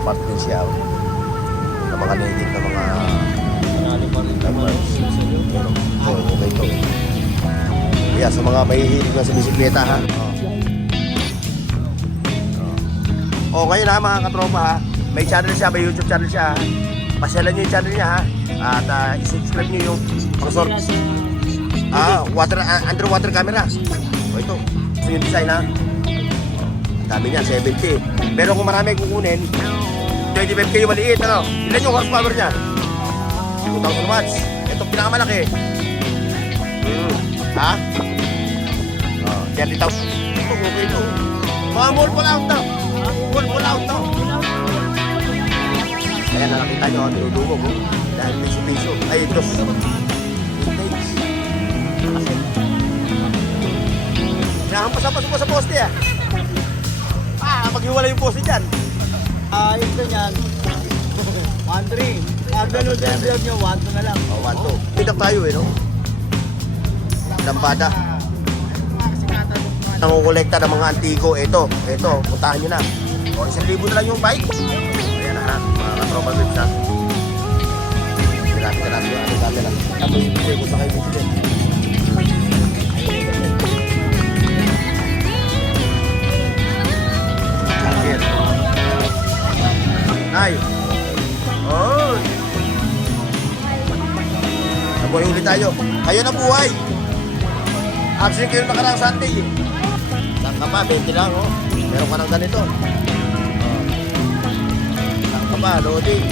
mga part din siya. Sa mga native na mga so, okay ito. Yeah, sa mga mahihilig na sa bisikleta ha. Oh, ngayon ha mga katropa ha. May channel siya, may YouTube channel siya ha. Pasyalan nyo yung channel niya ha. At i-subscribe nyo yung pang-sort. Underwater camera. O ito. Ito yung design ha. Dami niya, 70. Pero kung marami kukunin, 25K yung maliit, ano? Ilan yung horsepower niya? 2,000 watts. Ito pinakamalaki. Ha? 30,000. Ito, okay ito. Mga mall pull out to. Mall pull out to. Kaya nakakita nyo, tinudugog. Dahil piso-piso. Ay, ito. Vintage. Kasi. Nahampas-hampas mo sa poste ah. Maghiwala yung poste dyan. Yung ganyan, 1-3. Pag ganun din ang vlog nyo, 1-2 na lang. 1-2. Pidak tayo eh, no? Lambada. Nangukolekta ng mga antiko. Ito, puntahan nyo na. O, 1,000 na lang yung bike. Ayan na ha, mga katropa whips ha. Grabe yung ano camera. Tapos ibigay ko sa kayo bigay. Charger. Nay. Oh. Nabuhay ulit tayo. Kayo na buhay. Absent kayo nakarang Sunday eh. Saan ka pa? 20 lang oh. Meron ka ng ganito. Saan ka pa? Loading.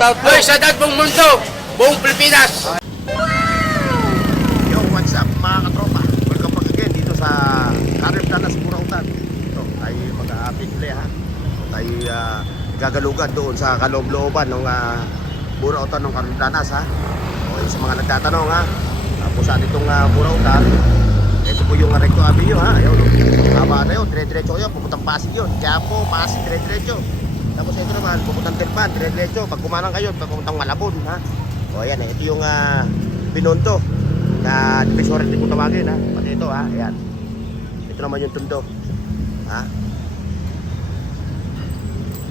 Hoy, sa buong mundo, buong Pilipinas. Yo, what's up mga katropa? Welcome back again dito sa Caribdanas, Burautan. Ito, tayo mag-a-update play ha. Tayo gagalugan doon sa kaloob-looban ng Burautan ng Caribdanas ha. O sa mga nagtatanong ha, kung saan itong Burautan, ito po yung Recto Avenue ha. Ayun, haba na yun, dire-diretso yun, pupuntang Pasig yun. Kaya po, Pasig, dire-diretso. Tapos ito naman, pupuntang Telpan, dire-diretso. Pag kumanang kayo, pupuntang Malabon ha. O ayan, ito yung Binondo na divisory din kung tawagin ha. Pati ito ha, ayan. Ito naman yung Tondo ha.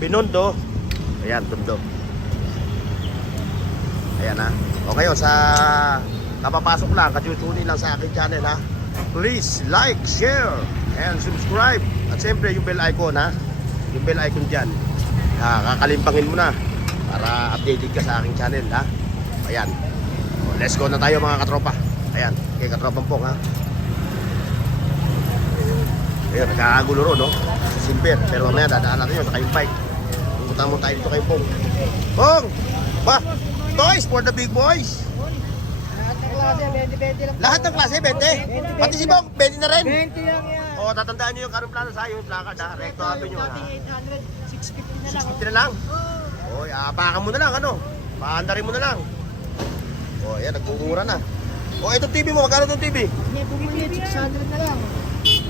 Binondo, ayan, Tondo. Ayan ha. O ngayon, sa kapapasok lang, kachuchuni lang sa aking channel ha. Please like, share, and subscribe. At siyempre yung bell icon ha. Yung bell icon dyan, kakalimpangin mo na para updated ka sa aking channel ha. Ayan. O, let's go na tayo mga katropa. Ayan, kay katropang Pong ha. Ayan, nagkakagulo ron no. Sa Simper. Pero mamaya dadaan natin yun sa kayong bike. Pumunta mo tayo dito kay Pong. Pong! Ba? Toys for the big boys. Lahat ng klase, 20-20 lang. Lahat ng klase, 20. Pati si Pong, 20 na rin. 20 lang yan. O, tatandaan nyo yung Caribdanas sa yung plakad ha. Recto Avenue ha. 800, 650 na lang. 650 na lang. O, apakan mo na lang ano. Paandarin mo na lang. O, ayan, nagmumura na. O, itong TV mo, magkano itong TV? Hindi, bumili, 600 na lang.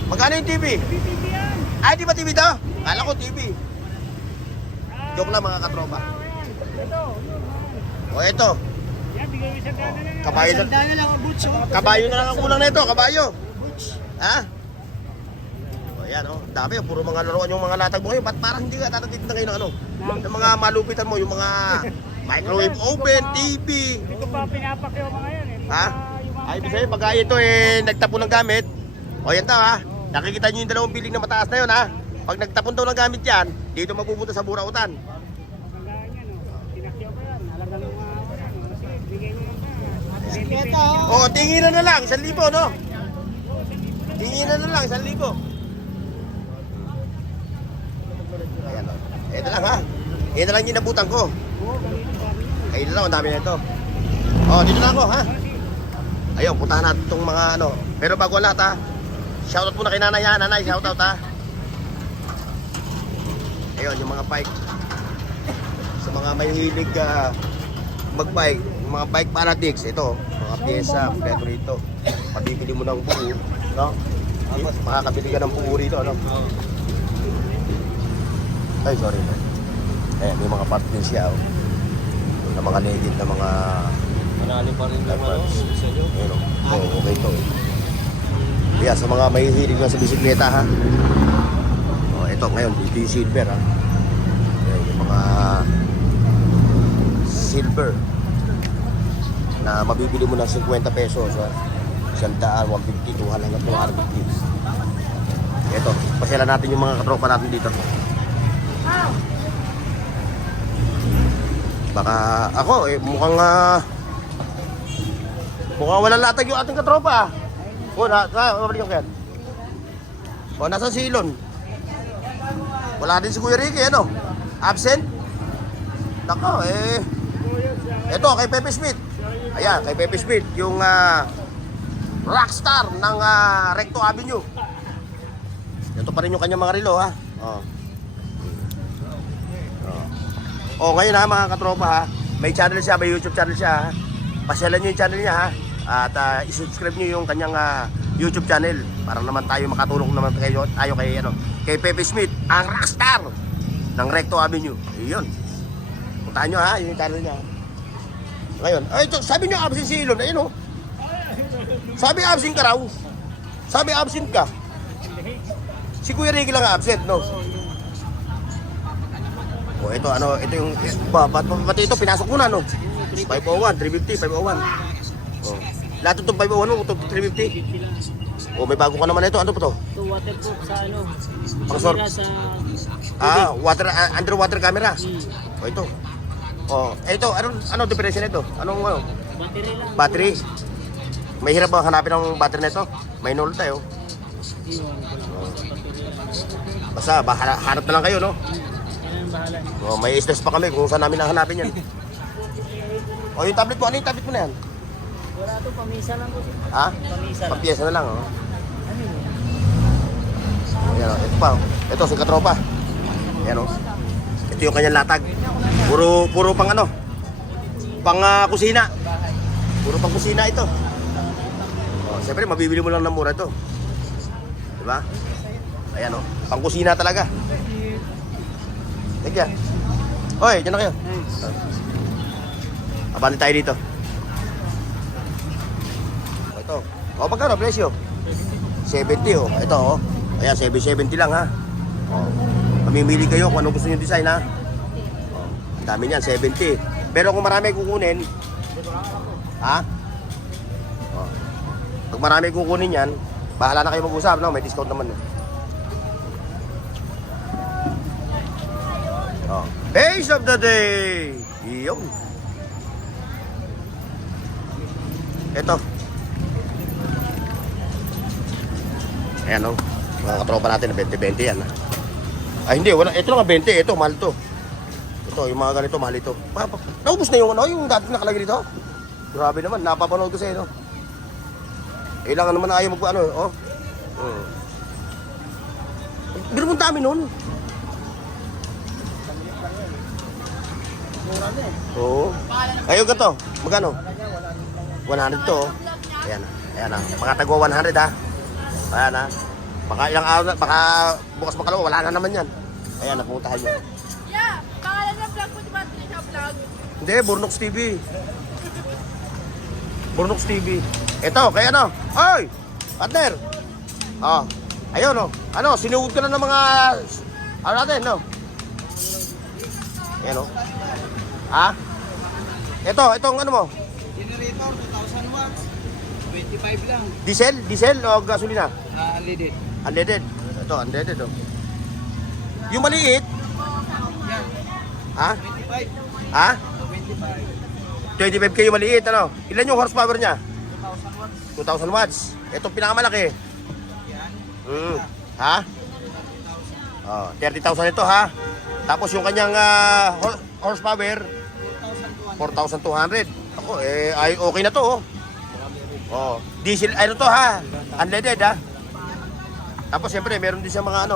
Magkano yung TV? PPP yan. Ay, di ba TV to? Kala ko TV. Joke lang mga katropa. O, ito. Kabayo na, Sandaan na lang ang boots, oh. kabayo na lang ang kulang na ito, kabayo. Boots. Ha? O, ayan o. Dami o, puro mga laruan yung mga latag mo ngayon. Ba't parang hindi ka tatagit na ngayon ng ano? Yung mga malupitan mo, yung mga microwave oven, TV. Hindi ko pa pinapakyo mga yan eh. Ha? Ay, ibig sabihin, pag ito nagtapon ng gamit. O, yan daw ha. Nakikita nyo yung dalawang building na mataas na yun ha. Pag nagtapon daw ng gamit yan, dito mapupunta sa Burautan. Magandaan yan oh. Tinakyo ko yan. Alagang mga yan. Sige, bigay mo lang ka. Bisikleta, oh. O, tinginan na lang, 1,000 no? Tinginan na lang, 1,000. Ayan o. Ito lang ha. Ito lang yung nabutan ko. Ay, ito lang, ang dami na ito. O, dito na ako ha. Ayun, puntahan natin itong mga ano. Pero bago ang lahat ha, shoutout muna kay nanay ha. Nanay, shoutout ha. Ayun, yung mga bike. Sa mga may hilig mag-bike, mga bike fanatics, ito, mga pyesa, kompleto rito. Pabibili mo ng buo, no? Makakabili ka ng buo rito, no? Ay, sorry. Ayan, yung mga part din siya, oh. Ng mga legit na mga Manali pa rin lang Live ako. buds. Isa nyo. Ayun, okay to. Yeah, sa mga mahihilig na sa bisikleta ha. Ito ngayon, ito yung silver ha. Ayan, yung mga silver na mabibili mo ng 50 pesos ha. 100, 150, 200 hanggang 250. Ito, pasyalan natin yung mga katropa natin dito. Baka ako mukhang mukhang walang latag yung ating katropa. Mabalik yung kaya. Nasa silon. Wala din si Kuya Ricky, ano? Absent? Nako, ito, kay Pepe Smith. Ayan, kay Pepe Smith, yung rockstar ng Recto Avenue. Ito pa rin yung kanyang mga relo, ha? Ngayon ha, mga katropa, ha? May channel siya, may YouTube channel siya, ha? Pasyalan nyo yung channel niya, ha? At i-subscribe nyo yung kanyang YouTube channel para naman tayo makatulong naman tayo kay Pepe Smith, ang rockstar ng Recto Avenue. Iyon. Puntahan nyo ha, yung channel niya. Ngayon, ito, sabi nyo absent si Elon, ayun o. Sabi absent ka raw. Sabi absent ka. Si Kuya Ricky lang absent, no? Ito yung pati ito pinasok muna, no? 501, 350, 501. Lahat itong 501 mo, 350. May bago ka naman ito. Ano po to? Ito waterproof sa ano. Pangsor. Sa Underwater camera. Ito. Ito, anong diferensya nito? Anong battery lang. battery? May hirap ba hanapin ang battery nito? May null tayo. Basta, hanap na lang kayo, no? Yan ang bahala. May stress pa kami kung saan namin hanapin yan. Yung tablet mo, ano yung tablet mo na yan? Wala ito, pamisa lang ko. Ha? Pamisa lang. Pagpiyesa na lang, Ayan, ito pa. Ito, si katropa. Ayan, ito yung kanyang latag. Puro pang pang kusina. Puro pang kusina ito. Siyempre, mabibili mo lang ng mura ito. Diba? Ayan, pang kusina talaga. Thank you. Oy, dyan na kayo. Abante tayo dito. Ito. Magkano presyo? 70 Ito Ayan, 770 lang ha. Mamimili kayo kung anong gusto niyo design ha. Ang dami niyan, 70. Pero kung marami kukunin, ha? Pag marami kukunin yan, bahala na kayo mag-usap, no? May discount naman. Base of the day. Iyon. Ito. Ayan mga katropa natin, 20-20 yan. Hindi, wala. Ito lang 20, ito, mahal to. Ito, yung mga ganito, mahal ito. Naubos na yung dati nakalagay dito. Grabe naman, napapanood ko sa'yo, no? Ilangan naman na ayaw Pero kung dami nun. Oo. Ayun ka to, magkano? 100 to. Ayan mga tagwa 100 ha. Ayan ha. Baka ilang araw na, baka bukas makalawa, wala na naman yan. Ayan, napuntahan nyo. Yeah, pangalan ng vlog mo, di ba? Trisha Vlog. Hindi, Burnox TV. Burnox TV. Ito, kaya Oy! Partner! Ayun sinuod ka na ng mga natin, no? Ayan Ha? Itong mo? Generator, 2,000 watts. 25 lang. Diesel o gasolina? Unleaded. Unleaded. Ito, unleaded Yung maliit? Yan. Ha? 25. Ha? 25. 25K yung maliit, Ilan yung horsepower niya? 2,000 watts. 2,000 watts. Itong pinakamalaki. Yan. Ha? 30,000 ito, ha? Tapos yung kanyang horsepower, 4,200. Ako, okay na to, diesel, to, ha? Unleaded, ha? Tapos, siyempre, meron din siya mga,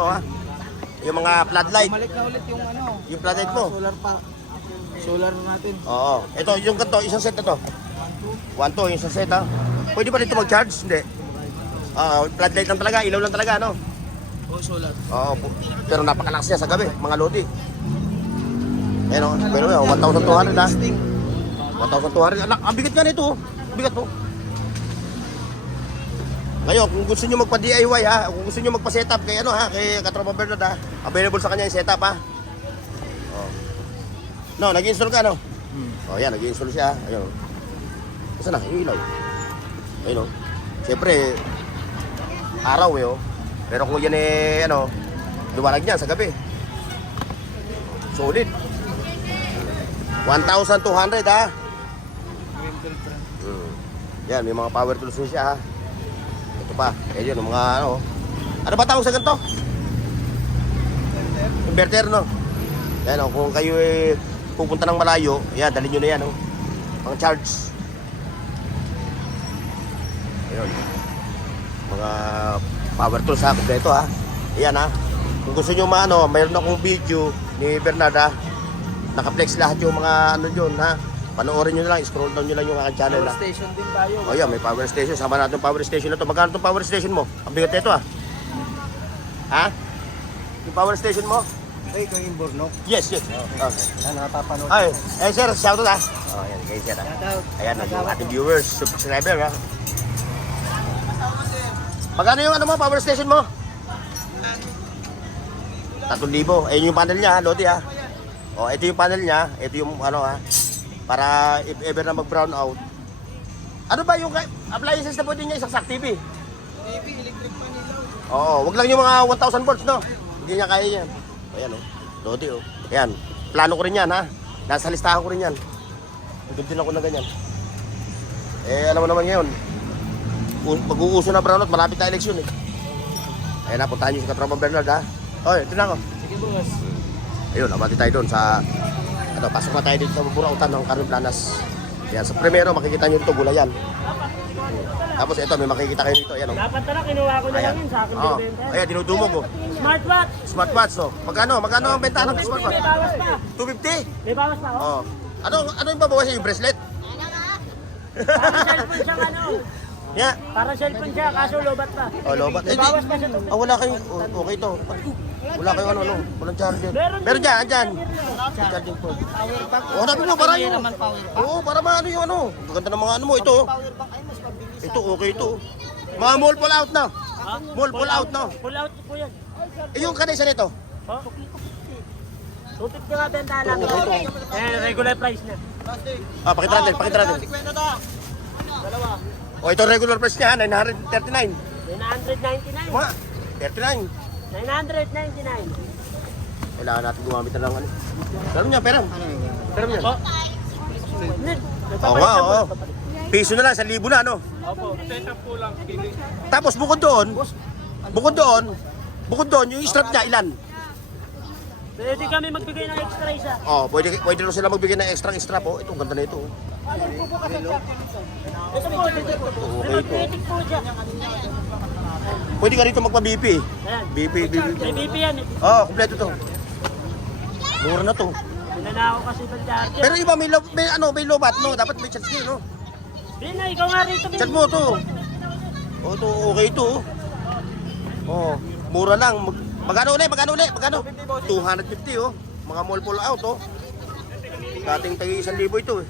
yung mga floodlight. Bumalik na ulit yung Yung floodlight mo. solar pa. Solar natin. Oo. Ito, yung ganito, isang set na to. 1, 2, yung isang set, ha? Pwede ba dito mag-charge? Hindi. Floodlight lang talaga, ilaw lang talaga, Solar. Oo, pero napakalakas niya sa gabi, mga lodi. Pero 1,200 ha. 1,200. Ang bigat nga nito. Bigat po. Ngayon, kung gusto nyo magpa-DIY ha, kung gusto nyo magpa-setup kay ano ha, kay Katropa Bernard ha, available sa kanya yung setup ha. Oh. No, nag-install ka no? Oh, yan, nag-install siya. Ayun. Kasi na, yung ilaw. Ayun oh. Siyempre, araw eh oh. Pero kung yan eh, ano, lumalag niyan sa gabi. Solid. 1,200 ha. Yan, may mga power tools din siya ha. Ito pa, eh yun, mga ano. Ano ba tawag sa ganito? Inverter, no? Yan o, kung kayo eh, pupunta ng malayo, yan, dalhin nyo na yan o. Pang charge. Ayun. Mga power tools ha, kompleto ha. Ayan ha. Kung gusto nyo maano, mayroon akong video ni Bernard ha. Naka-flex lahat yung mga ano yun ha. Panoorin nyo na lang, scroll down nyo lang yung aking channel Power ha. station din tayo. Oh yeah, may power station. Sama natin yung power station na to. Magkano itong power station mo? Ang bigat nito ah. Ha? Yung power station mo? Ay, ikaw yung Borno. Yes, yes. Yan, napapanood. Ay, sir, shout out ah. Oh, yan, kay sir ah. Shoutout. Ayan, yung ating viewers, subscriber ha. Magkano yung ano mo, power station mo? 3,000. Ayun yung panel niya ha, Lodi ha. Oh, ito yung panel niya. Ito yung ano ha. Para if ever na mag-brown out. Ano ba yung appliances na pwede niya isaksak TV? TV, electric pan nila. Oo, wag lang yung mga 1,000 volts, no? Hindi niya kaya yan. Ayan, oh. Lodi, oh. Ayan. Plano ko rin yan, ha? Nasa listahan ko rin yan. Nagod din ako na ganyan. Eh, alam mo naman ngayon, mag-uuso na brownout, malapit na eleksyon, eh. Ayan na, puntahan niyo si Katropa Bernard, ha? Oy, ito na ako. Sige, boss. Ayun, abati tayo doon sa... Ano, pasok na tayo dito sa burautan ng Carmen Planas. Ayan, sa primero, makikita nyo dito, gulayan. Tapos ito, may makikita kayo dito. Ayan, oh. Dapat tala, kinuha ko na Ayan. lang yun sa akin Oo. binibenta. Ayan, dinudumog, oh. Smartwatch! Smartwatch, oh. Magkano ang benta ng May smartwatch? bawas pa. 250? May bawas pa, oh. Oh. Ano yung babawasan yung bracelet? Parang cellphone siya, ano. Yeah. Parang cellphone siya, kaso lobat pa. Oh, lobat. May bawas pa siya. Wala kayong, okay to. Wala kayong ano, walang charger. Meron Meron dyan, andyan. Charging po. Oh, nabi mo, para yung, oo, para maano yung ano. Ang ganda ng mga ano mo, ito. oh. Ito, okay ito. Mga mall pull out na. Mall pull out na. Pull out po yan. Eh, yung kanisa nito. Oh. 250 nga benta lang. Eh, regular price na. Ah, pakita natin. Oh, ito regular price niya, 939. 999. Mga, 39. 999. Kailangan natin gumamit na lang ano. Pero niya, pera. Pera niya. Oh. Nid. Oo nga, oo. Piso na lang, 1,000 na, no? Opo. Tapos bukod doon, yung strap niya, ilan? Pwede kami magbigay ng extra isa. Oh, pwede rin sila magbigay ng extra strap. Oh, ito, ang ganda na ito. Oh. Ito po, dito po. Okay ito. Magnetic po siya. Pwede ka rito magpa-BP. Ayan. BP. May BP yan eh. Oh, kompleto to. Mura na to. Pinanako kasi ng charger. Pero iba may lobat, no? Dapat may charge kayo, no? Bin na, ikaw nga rito. Bin. Chat mo to. Oh, to okay to. Oh, mura lang. Magkano ulit? 250 oh. Mga mall pull out oh. Dating tagi 1,000 ito eh.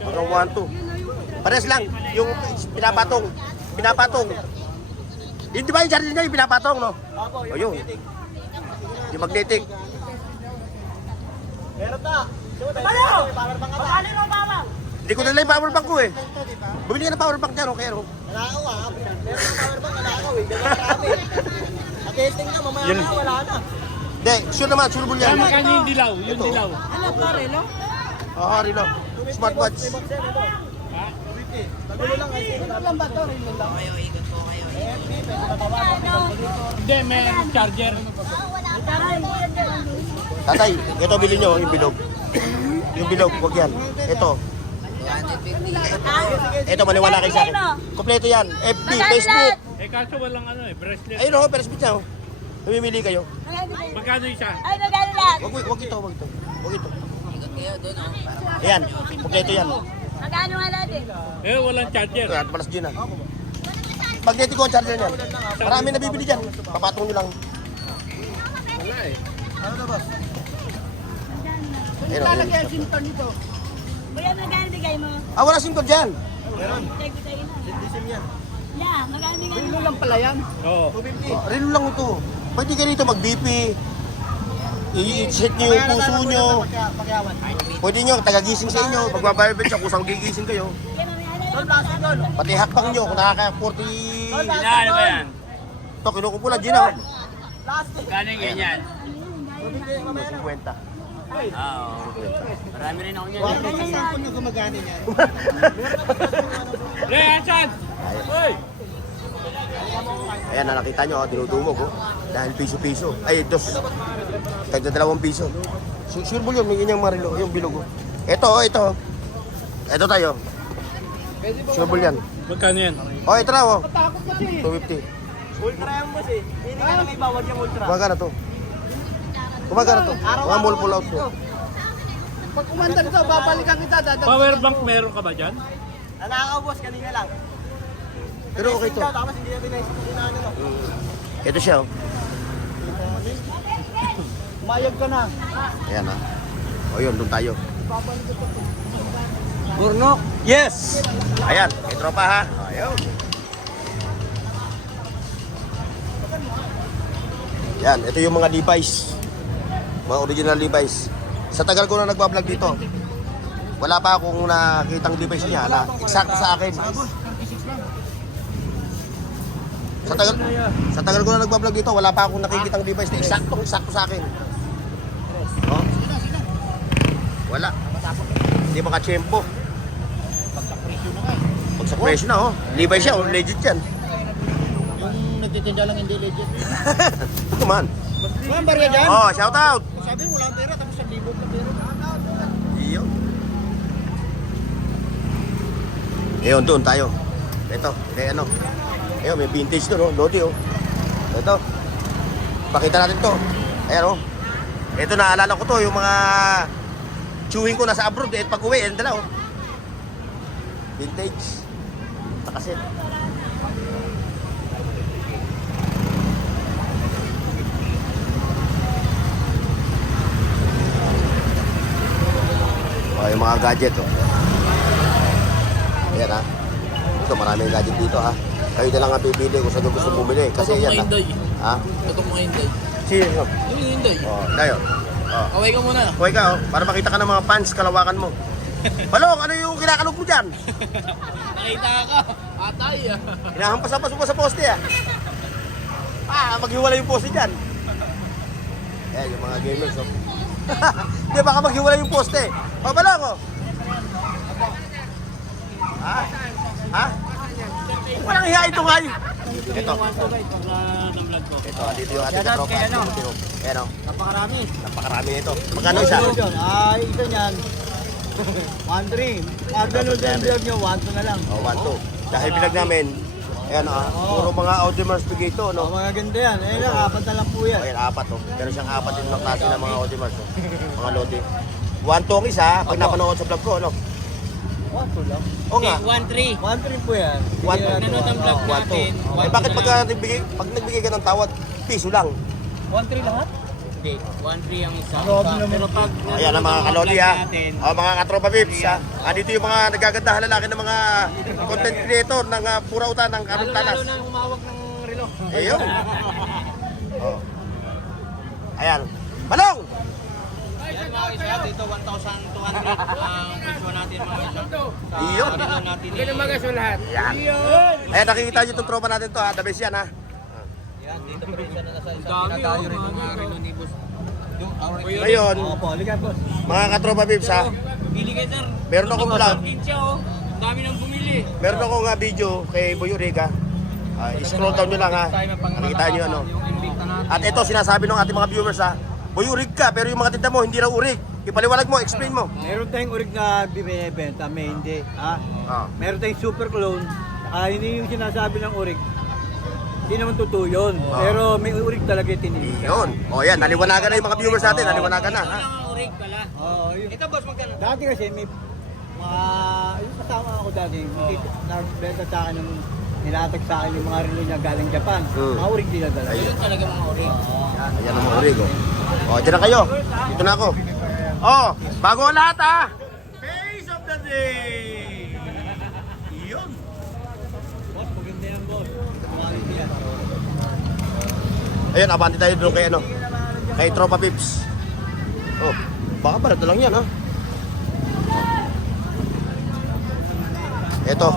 Hanggang 1,2. Pares lang. Yung pinapatong. Hindi ba yung charger niya yung pinapatong, no? O yun. Yung magnetic. Meron na. Ano? Pakali mo, mama. Hindi ko nila yung power bank ko eh. Bumili ka ng power bank dyan, okay, no? Nalakaw ah. Meron na power bank, nalakaw eh. Ganyan marami. Nag-testing na, mamaya na, wala na. Hindi, sure naman, sure bull yan. Magkano yung dilaw? Yung dilaw. Ano pa rin, no? Oo, Rilo. Smartwatch. Nagulo lang kasi. Ano lang ba ito? Rin lang. Hindi, may charger. Tatay, ito bilhin nyo, yung bilog. Yung bilog, wag yan. Ito. Ito, maniwala kayo sa akin. Kompleto yan. FB, Facebook. Eh kaso walang ano eh, bracelet. Ayun o, pero speech na o. Namimili kayo. Magkano isa? Ay, magkano lang? Wag ito. Wag ito. Ayan, kompleto yan. Magkano nga natin? Eh, walang charger. Ayan, palas dyan na. Magnetico ang charger yan. Marami nabibili dyan. Papatong nyo lang. Wala eh. Ayun o, ayun. Kuya, magkano bigay mo? Ah, wala SIM card dyan. Check ko tayo na. Disim yan. Yeah, magkano bigay mo? Rilo lang pala yan. Oo. 250. Oh, relo lang ito. Pwede kayo dito mag-BP. I-set nyo yung puso nyo. Pakiawan. Pwede nyo, tagagising sa inyo. Pagbabayad siya, kusang gigising kayo. Kaya mamaya Tol, plastic tol. Pati hakbang nyo, kung nakaka-40... Ano ba yan? Ito, kinukupulan dyan ako. Plastic. Kano yung ganyan? 250 mamaya na. 50. Oo. Marami rin ako niyan. Wala ka sample na gumagana niyan. Re, Ansan! Hoy! Ayan, nakita nyo, dinudumog. Oh. Dahil piso-piso. Ay, tagda 2 piso. Sure mo yun, may ganyang marilo, yung bilog. Oh. Ito. Ito tayo. Sure mo yan. Magkano yan? Oh, ito na, oh. Takot kasi. 250. Ultra yan boss eh. Hindi ka na may bawal yung ultra. Kumagana to. Mga mall pull out to. Pag umanda nito, babalikan kita. Power bank meron ka ba dyan? Nanakaw boss, kanina lang. Pero okay to. Tapos hindi na pinaano mo. Ito siya, oh. Mayag ka na. Ayan, ah. O yun, doon tayo. Burnok. Yes! Ayan, may tropa ha. Ayun. Yan, ito yung mga Levi's. Mga original Levi's. Sa tagal ko na nagbablog dito, wala pa akong nakitang Levi's niya na eksakto sa akin. Sa tagal ko na nagbablog dito, wala pa akong nakikitang Levi's na eksakto sa akin. Oh? Wala. Hindi makachempo. Pag sa presyo na, oh. Levi's siya, oh. Legit yan. Yung nagtitinda lang hindi legit. Ito man. Ma'am, barya dyan. Oh, shout out. Sabi mo, wala pera, tapos 1,000 na pera. Iyo. Ayun, doon tayo. Ito, ano. Ayun, may vintage doon, oh. Lodi, oh. Ito. Pakita natin to. Ayan, oh. Ito, naalala ko to, yung mga chewing ko nasa abroad, eh, pag uwi, dala, oh. Vintage. Nakaset. Okay, yung mga gadget, oh. Ayan, ha. Ito, maraming gadget dito, ha. Kayo na lang ang pipili kung saan yung gusto bumili. Kasi yan, ha. Tutok mo Inday. Sino? Yung Inday. Oh, tayo. Oh. Kaway ka muna. Huwag ka, oh. Para makita ka ng mga fans, kalawakan mo. Balong, ano yung kinakalog mo dyan? Nakita ka. Atay ah. Hinahampas-hampas mo pa sa poste, ah. Maghiwala yung poste dyan. Ayan, yung mga gamers, oh. Hindi, baka maghiwala yung poste. Oh, Balong, oh. Ha? Walang hiya ito nga yun. Ito. Ito, dito yung ating katropa. Ayan, oh. Napakarami. Napakarami nito. Magkano isa? Ay, ito niyan. 1,300. Pag-download yung vlog nyo, 1,2 na lang. Oh, 1-2. Dahil bilag namin, ayan, puro mga Audemars Piguet to, no? Oh, mga ganda yan. Ayun lang, 4 na lang po yan. Ayan, 4, oh. Pero siyang 4 din ng klase ng mga Audemars, oh. Mga lodi. 1-2 ang isa, pag napanood sa vlog ko, no? 1,2 lang. Oo nga. 1-3. 1,3 po yan. 1-2. Nanood ang vlog natin. Eh, bakit pag nagbigay ka ng tawad, piso lang? 1,3 lahat? Hindi. 1-3 ang isa. Grabe naman. Pero pag Ayan ang mga kalodi, ha. Oh, mga katropa vips, ha. Dito yung mga nagagandahan lalaki ng mga content creator ng Purautan ng Caruntanas. lalo na humawak ng relo. Ayun. Oh. Ayan. Balong! Yan mga isa dito 1,200 ang presyo natin mga isa. Iyon. Relo natin. Ganun magasol lahat. Ayan. Ayan, nakikita nyo itong tropa natin to, ha. The best yan, ha. Yan dito presyo na nasa isang pinatayo rin ng mga relo ni boss. Ngayon, Opo, halika boss. mga katropa vips, ha. Pili kayo sir. Meron akong vlog. 15 oh. Ang dami nang bumili. Meron akong video kay Boy Uriga. Scroll down nyo lang, ha. Nakikita nyo, ano. Yung Invicta natin. At ito, sinasabi ng ating mga viewers, ha. Boy Urig ka, pero yung mga tinda mo, hindi raw urig. Ipaliwalag mo, explain mo. Meron tayong urig na binibenta, may hindi. Ha? Ah. Meron tayong super clone. Hindi yung sinasabi ng urig. Hindi naman totoo yun. Pero may urig talaga yung tinili. Yun. O yan, naliwanagan na yung mga viewers natin. Naliwanagan na, Ito ha. lang ang orig pala. Oo, yun. Ito boss magkano? Dati kasi may yung kasama ako dati, nagbenta sa akin ng nilatag sa akin yung mga relo niya galing Japan. Mga urig din na dala. Ayun. Ito talaga mga orig. Ayan ang mga urig, oh. O, dyan na kayo. Dito na ako. Oh, bago ang lahat, ha. Face of the birthday! Yun! Boss, maganda yan, boss. Quality yan. Ayun, abante tayo doon kay ano. Kay Tropa Pips. Oh, baka pala ito lang yan, ha? Ito,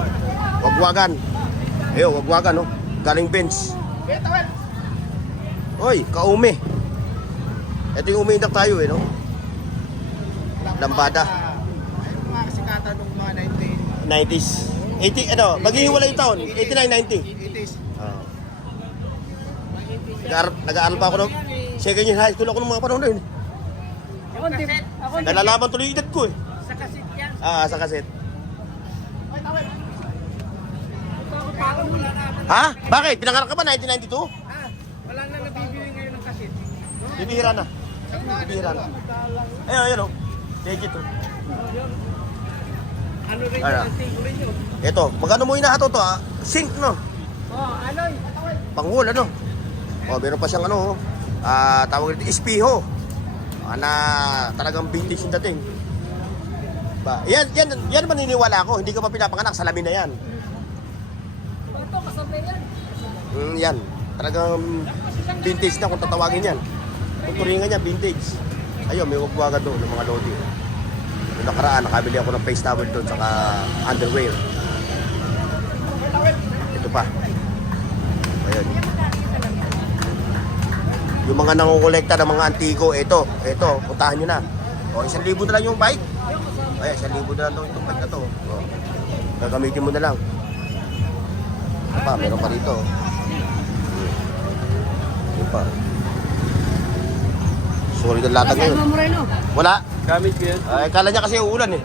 wagwagan. Ayun, wagwagan, oh. Galing bench. Hoy, kaume. Ito yung umiindak tayo, eh, no? Lambada. Ayun mga kasikatan ng mga 90s. 80, ano, maghihiwalay yung taon. 89, 90. 1980s. Ah. Nag-aaral pa ako ng second year high school ako ng mga panahon na yun. Ako, Nalalaman tuloy yung edad ko, eh. sa kasit yan. Ah, sa kaset. Ha? Bakit? Pinangarap ka ba 1992? Wala na nabibili ngayon ng kasit. Bibihira na. Bibihira na. Ayun, ayun, oh. Legit, oh. Ano rin Ano? yung antigo rin yun? Ito, magkano mo inahato to, ah? Sink, no? Aloy. Panghul, ano? Oh, meron pa siyang ano, tawag dito, espiho. Na talagang vintage yung dating. Ba, yan maniniwala ako, hindi ka pa pinapanganak, salamin na yan. Ito, kasabay yan. Yan, talagang vintage na kung tatawagin yan. Kung turingan niya, vintage. Ayun, may wagwaga doon ng mga lodi. Yung nakaraan, nakabili ako ng face towel doon, saka underwear. Ito pa. Ayun. Yung mga nangukolekta ng mga antiko, ito, puntahan nyo na. O, 1,000 na lang yung bike. Ay, 1,000 na lang itong bike na to. O, gagamitin mo na lang. Ito pa, meron pa dito. Ito pa. Solid ang latag ngayon. Moreno. Wala. Gamit ko yan. Ay, kala niya kasi uulan eh.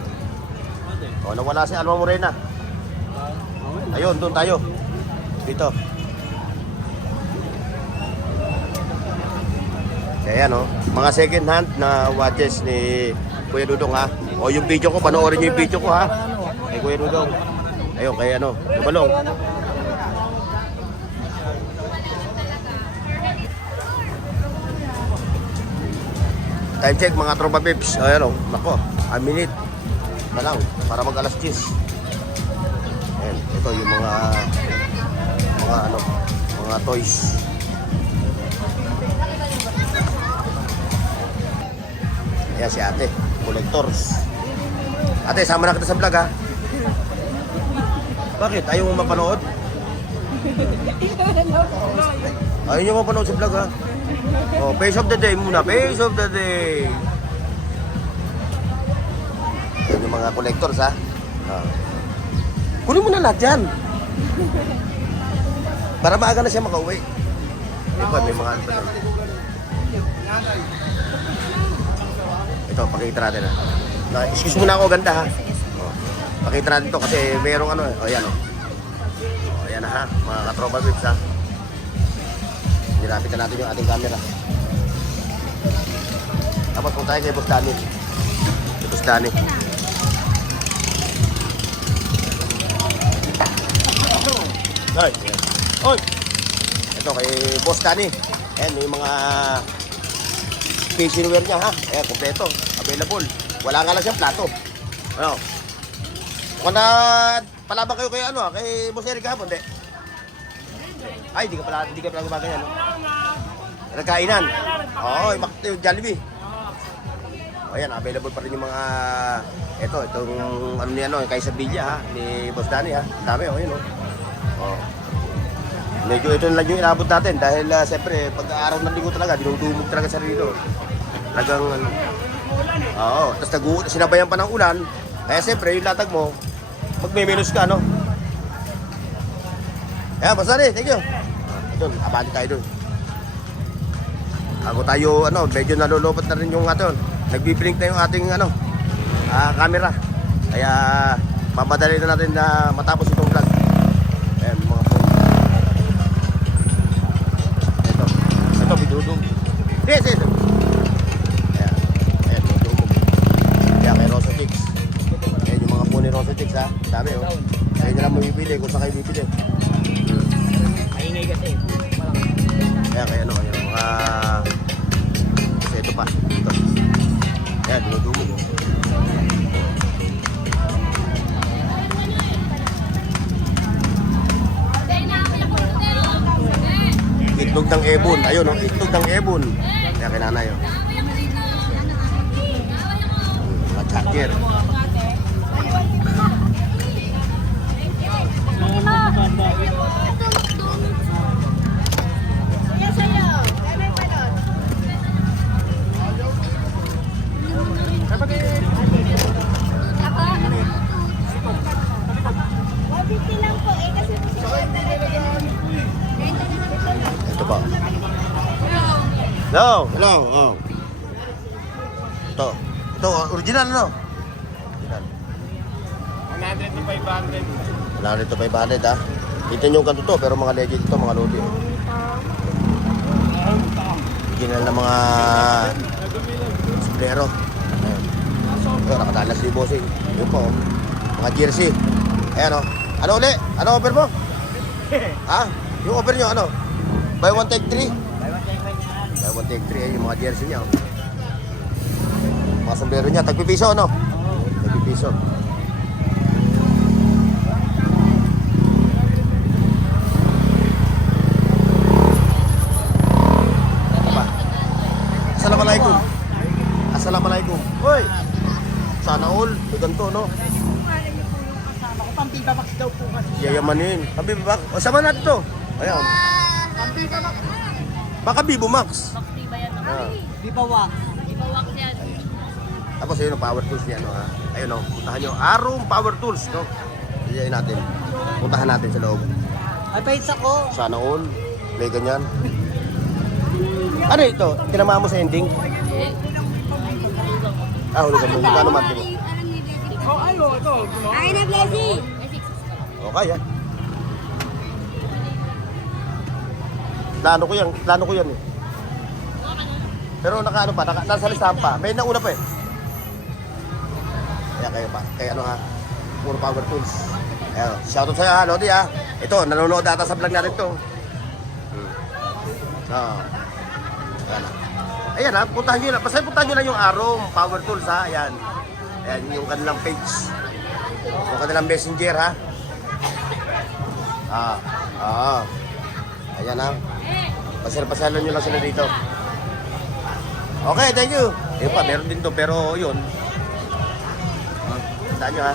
O, nawala si Alma Morena. Ayun, doon tayo. Dito. Kaya no, mga second hand na watches ni Kuya Dudong, ha. O yung video ko, panoorin niyo yung video ko, ha. Kay Kuya Dudong. Ayun, kay ano, Lubalong. Time check mga tropa pips. Ayan o, nako, a minute na lang para mag alas 10. Ayan, ito yung mga ano, mga toys. Ayan si ate, collectors. Ate, sama na kita sa vlog, ha. Bakit? Ayaw mo mapanood? Ayaw nyo mapanood sa vlog, ha. Oh, face of the day muna. Face of the day. Yan yung mga collectors, ha. Kunin mo na lahat yan. Para maaga na siya makauwi. Ito, may mga ano pa doon. Ito, pakita natin, ha. Excuse mo na ako, ganda, ha. Oh, pakita natin ito kasi mayroong ano, o yan, o. O, yan na, ha. Mga katropa vips, ha. Nirapitan natin yung ating camera. Tapos kung tayo kay Boss Danny. Kay Boss Danny. Oy! Oy! Ito kay Boss Danny. Ayan, may mga fashion wear niya, ha. Ayan, kompleto. Available. Wala nga lang siyang plato. Ano? Kung na palaban kayo kay ano, kay Boss Eric hapon, di? Ay, hindi ka pala gumaganyan, no? Nagkainan. Oo, yung Jollibee. Ayan, available pa rin yung mga itong ano ni ano, kay Sabilla, ha, ni Boss Danny, ha. Dami, oh, yun, oh. Oh. Medyo ito lang yung inabot natin dahil siyempre pag-araw ng linggo talaga, dinudumog talaga sa sarili. Talagang ano. Oo, tapos sinabayan pa ng ulan. Kaya siyempre yung latag mo, magme-minus ka, no? Ayan, Boss Danny, thank you. Doon, abante tayo doon. Ako tayo, ano, medyo nalulobot na rin yung aton. Nagbiblink na yung ating, ano, camera. Kaya, mamadali na natin na matapos itong vlog. Ayan, mga phone. Ito, bidudog. Yes. Ayan, bidudog. Kaya kay Rosa Chicks. Ayan yung mga phone ni Rosa Chicks, ha. Dami, oh. Kaya nyo lang mo bibili kung saan kayo bibili. Maingay kasi. Kaya ano, yung mga kasi ito pa, ito. Ayan, dinudumog. itlog ng ebon. Ayun, oh, itlog ng ebon. Kaya kay nanay, oh. Mga charger. Ito pa. Hello, hello. Oh. Ito. Ito, original, no? Original. 100 to 500. Wala rito 500, ha? Dito yung kanto to, pero mga legend ito, mga lodi. Oh. Original na mga splero. Ayun. Ito, nakadalas si bossing. Yun po, oh. Mga jersey. Ayan, oh. Ano uli? Ano offer mo? Ha? Yung offer nyo, ano? Buy one take three? Buy one take three, yung mga jersey niya, oh. Mga sombrero niya, tagpipiso, ano? Tagpipiso. Ano ba? Assalamualaikum. Assalamualaikum. Hoy! Sana all, may ganito, no? Pampiba max daw po kasi. Yayamanin. Ang Bibo Max. O, sama natin to. Ayan. Pampiba max. Baka Bibo Max. Bakti ba yan? Ah. Di ba wax? Di ba wax yan? Tapos ayun ang power tools niya, no? Ha? Ayun, no? Puntahan nyo. Arum Power Tools, no? Iyayin natin. Puntahan natin sa loob. Ay, paits ako. Sana all. May ganyan. Ano ito? Tinama mo sa ending? Ah, hulugan mo. Magkano man mo? Oh, ano ito? Ay na, Blessy! Okay, ha? Plano ko yan eh. Pero naka ano pa, nasa listahan pa. May nauna pa eh. Kaya kayo pa. Kaya ano ha, puro power tools. Ayan, shoutout sa'yo ha, Lodi ha. Ito, nanonood ata sa vlog natin to. Oo. Ayan ha. Ayan ha, puntahan nyo lang. Basta puntahan nyo lang yung Arum Power Tools ha. Ayan. Ayan yung kanilang page. Yung kanilang messenger ha. Ayan ha. Pasal-pasalan nyo lang sila dito. Okay, thank you. Ayun pa, meron din to pero yun. Tandaan nyo ha.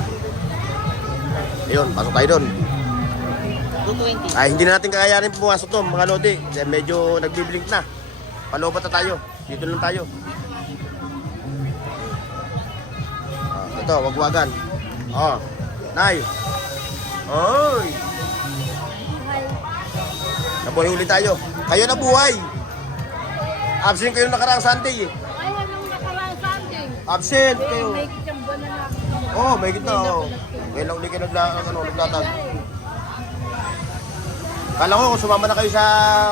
Ayun, pasok tayo doon. 220. Ay, hindi na natin kakayanin pumasok to mga lodi. Medyo nagbiblink na. Palobat na tayo. Dito lang tayo. Ito, wagwagan. Oh, Nay. Oy. Nabuhay ulit tayo. Kayo na buhay. Absent kayo nakaraang Sunday eh. Ay, anong nakaraan Sunday? Absent kayo. May kitang na lang. Oh, may gitna oh. Ngayon lang ulit kayo naglatag. Kala ko kung sumama na kayo sa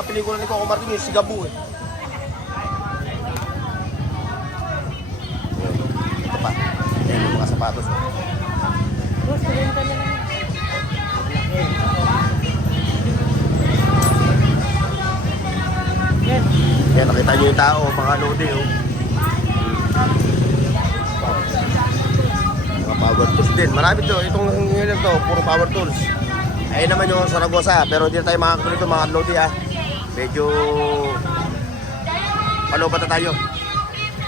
pelikula ni Coco Martin yung Sigabu eh. Ito pa. Ayan yung mga sapatos. Oh. Ayan, nakita nyo yung tao, mga lodi oh. Mga power tools din. Marami to. Itong ngayon to, puro power tools. Ayun naman yung Saragosa, pero hindi na tayo makakakulit ito mga lodi ha. Medyo palubat na tayo.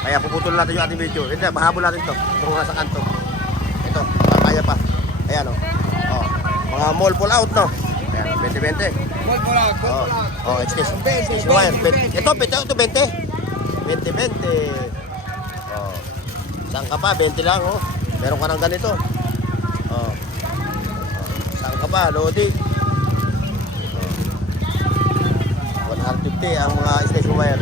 Kaya puputol natin yung ating video. Hindi, mahabol natin to. Kung nasa kanto. Ito, kaya pa. Ayan o. Oh. Mga mall pull out no. Ayan, 20-20. Oh, excuse wire. Ito, 20. 20-20. Oh. Saan ka pa? 20 lang oh. Meron ka ng ganito. Oh. Saan ka pa? Lodi. Oh. 150 ang mga station wire.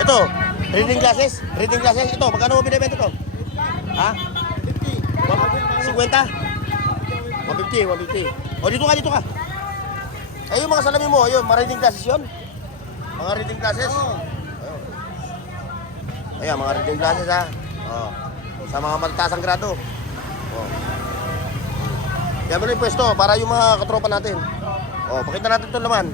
Ito, reading glasses. Ito, magkano mo binibenta ito? Ha? 50. 150. O, dito ka. Eh, yung mga salamin mo, ayun, mga reading glasses yun. Mga reading glasses. Ayan, mga reading glasses ha. Oh. Sa mga matatasang grado. Oh. Kaya mo na yung pwesto para yung mga katropa natin. Oh, pakita natin ito naman.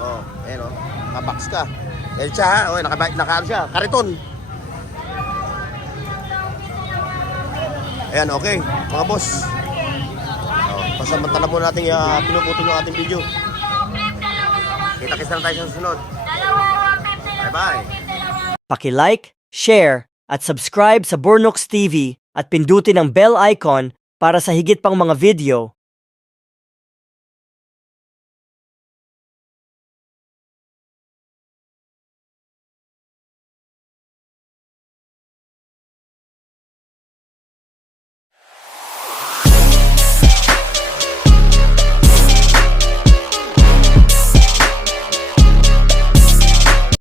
Oh, ayan o. Nakabox ka. Eh siya ha, oh, naka siya. Kariton. Ayan, okay. Mga boss. Pasamantala muna natin pinuputol yung ating video. Kita-kits na tayo sa susunod. Bye-bye. Paki-like, share, at subscribe sa Bornox TV at pindutin ang bell icon para sa higit pang mga video